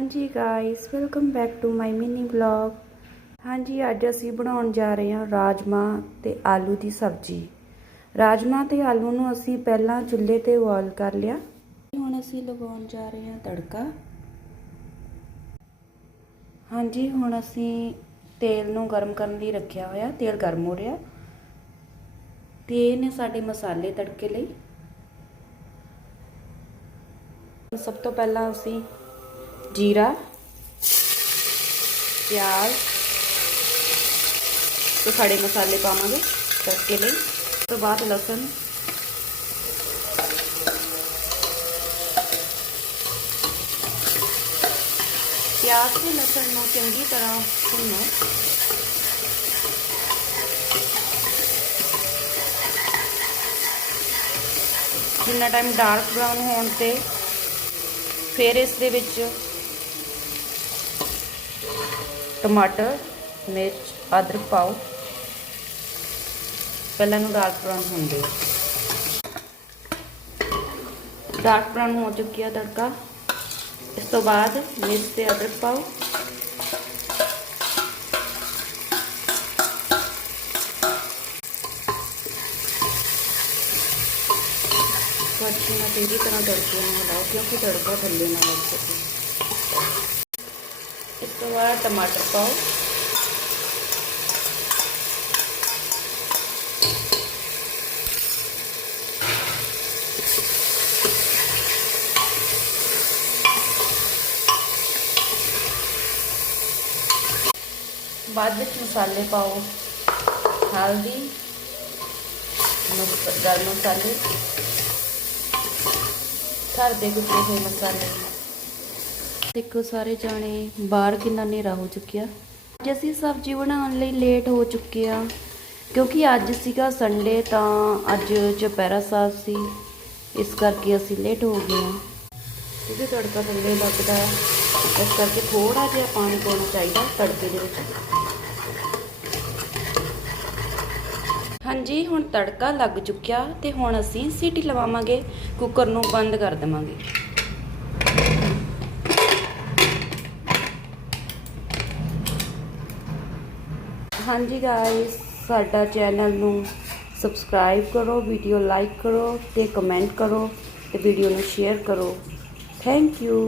ਹਾਂਜੀ guys welcome back to my mini vlog ਹਾਂਜੀ, ਅੱਜ ਅਸੀਂ ਬਣਾਉਣ ਜਾ ਰਹੇ ਹਾਂ ਰਾਜਮਾ ਤੇ ਆਲੂ ਦੀ ਸਬਜ਼ੀ। ਰਾਜਮਾ ਤੇ ਆਲੂ ਨੂੰ ਅਸੀਂ ਪਹਿਲਾਂ ਚੁੱਲ੍ਹੇ ਤੇ ਬੋਇਲ ਕਰ ਲਿਆ। ਹੁਣ ਅਸੀਂ ਲਗਾਉਣ ਜਾ ਰਹੇ ਹਾਂ ਤੜਕਾ। ਹਾਂਜੀ, ਹੁਣ ਅਸੀਂ ਤੇਲ ਨੂੰ ਗਰਮ ਕਰਨ ਲਈ ਰੱਖਿਆ ਹੋਇਆ, ਤੇਲ ਗਰਮ ਹੋ ਰਿਹਾ। ਤੇ ਇਹ ਨੇ ਸਾਡੇ ਮਸਾਲੇ ਤੜਕੇ ਲਈ। ਸਭ ਤੋਂ ਪਹਿਲਾਂ ਅਸੀਂ ਜੀਰਾ, ਪਿਆਜ਼ ਤੇ ਖੜੇ ਮਸਾਲੇ ਪਾਵਾਂਗੇ ਤੜਕੇ ਲਈ। ਉਸ ਤੋਂ ਬਾਅਦ ਲਸਣ, ਪਿਆਜ਼ ਤੇ ਲਸਣ ਨੂੰ ਚੰਗੀ ਤਰ੍ਹਾਂ ਭੁੰਨੋ। ਜਿੰਨਾ ਟਾਈਮ ਡਾਰਕ ਬ੍ਰਾਊਨ ਹੋਣ ਤੇ ਫਿਰ ਇਸ ਦੇ ਵਿੱਚ ਟਮਾਟਰ, ਮਿਰਚ, ਅਦਰਕ ਪਾਓ। ਪਹਿਲਾਂ ਨੂੰ ਡਾਰਕ ਬ੍ਰਾਊਨ ਹੁੰਦੇ ਡਾਰਕ ਬ੍ਰਾਊਨ ਹੋ ਚੁੱਕਿਆ ਤੜਕਾ। ਇਸ ਤੋਂ ਬਾਅਦ ਮਿਰਚ ਤੇ ਅਦਰਕ ਪਾਓ। ਸਬਜ਼ੀ ਨੂੰ ਚੰਗੀ ਤਰ੍ਹਾਂ ਤੜਕੇ ਨੂੰ ਹਿਲਾਓ ਕਿਉਂਕਿ ਤੜਕਾ ਥੱਲੇ ਨਾ ਲੱਗ ਸਕੇ। ਇਸ ਤੋਂ ਬਾਅਦ ਟਮਾਟਰ ਪਾਓ। ਬਾਅਦ ਵਿੱਚ ਮਸਾਲੇ ਪਾਓ। ਹਲਦੀ ਮਸ- ਗਰਮ ਮਸਾਲੇ। ਘਰ ਦੇ ਕੁੱਟੇ ਹੋਏ ਮਸਾਲੇ। ਦੇਖੋ ਸਾਰੇ ਜਾਣੇ ਬਾਹਰ ਕਿੰਨਾ ਹਨੇਰਾ ਹੋ ਚੁੱਕਿਆ। ਅੱਜ ਅਸੀਂ ਸਬਜ਼ੀ ਬਣਾਉਣ ਲਈ ਲੇਟ ਹੋ ਚੁੱਕੇ ਆ ਕਿਉਂਕਿ ਅੱਜ ਸੀਗਾ ਸੰਡੇ ਤਾਂ ਅੱਜ ਚਪੈਰਾ ਸਾਹਿਬ ਸੀ, ਇਸ ਕਰਕੇ ਅਸੀਂ ਲੇਟ ਹੋ ਗਏ ਆ ਕਿਉਂਕਿ ਤੜਕਾ ਥੱਲੇ ਲੱਗਦਾ ਹੈ, ਇਸ ਕਰਕੇ ਥੋੜਾ ਜਿਹਾ ਪਾਣੀ ਪਾਉਣਾ ਚਾਹੀਦਾ ਤੜਕੇ ਦੇ ਵਿੱਚ। ਹਾਂਜੀ, ਹੁਣ ਤੜਕਾ ਲੱਗ ਚੁੱਕਿਆ ਤੇ ਹੁਣ ਅਸੀਂ ਸੀਟੀ ਲਵਾਵਾਂਗੇ ਕੁੱਕਰ ਨੂੰ ਬੰਦ ਕਰ ਦੇਵਾਂਗੇ। ਹਾਂਜੀ ਗਾਇਸ ਸਾਡਾ ਚੈਨਲ ਨੂੰ ਸਬਸਕ੍ਰਾਈਬ ਕਰੋ ਵੀਡੀਓ ਲਾਈਕ ਕਰੋ ਤੇ ਕਮੈਂਟ ਕਰੋ ਤੇ ਵੀਡੀਓ ਨੂੰ ਸ਼ੇਅਰ ਕਰੋ। Thank you